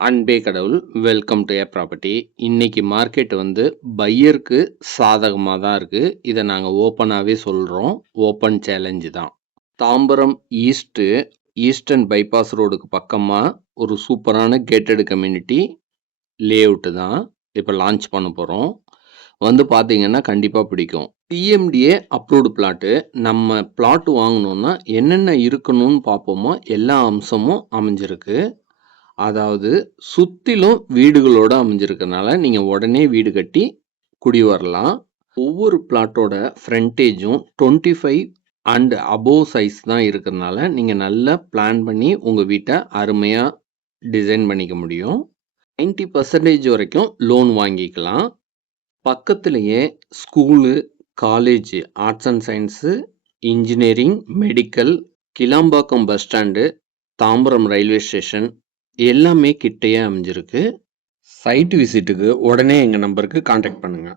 அன்பே கடவுள். Welcome to A property. இன்னைக்கு மார்க்கெட் வந்து பையருக்கு சாதகமாக தான் இருக்குது. இதை நாங்கள் ஓப்பனாகவே சொல்கிறோம். ஓப்பன் சேலஞ்சு தான். தாம்பரம் ஈஸ்டர்ன் பைபாஸ் ரோடுக்கு பக்கமாக ஒரு சூப்பரான கேட்டட் கம்யூனிட்டி லேஅவுட்டு தான் இப்போ லான்ச் பண்ண போகிறோம். வந்து பார்த்தீங்கன்னா கண்டிப்பாக பிடிக்கும். பிஎம்டிஏ அப்ரூவ்டு பிளாட்டு. நம்ம பிளாட் வாங்கணுன்னா என்னென்ன இருக்கணும்னு பார்ப்போமோ எல்லா அம்சமும் அமைஞ்சிருக்கு. அதாவது சுற்றிலும் வீடுகளோடு அமைஞ்சிருக்கனால நீங்கள் உடனே வீடு கட்டி குடி வரலாம். ஒவ்வொரு பிளாட்டோட ஃப்ரண்டேஜும் 25 அண்ட் அபோவ் சைஸ் தான் இருக்கிறதுனால நீங்கள் நல்லா பிளான் பண்ணி உங்கள் வீட்டை அருமையாக டிசைன் பண்ணிக்க முடியும். 90% வரைக்கும் லோன் வாங்கிக்கலாம். பக்கத்துலேயே school, college, arts and science, engineering, medical, Kilambakkam bus stand, Tambaram railway station எல்லாமே கிட்டேயே அமைஞ்சிருக்கு. சைட் விசிட்டுக்கு உடனே எங்கள் நம்பருக்கு காண்டாக்ட் பண்ணுங்கள்.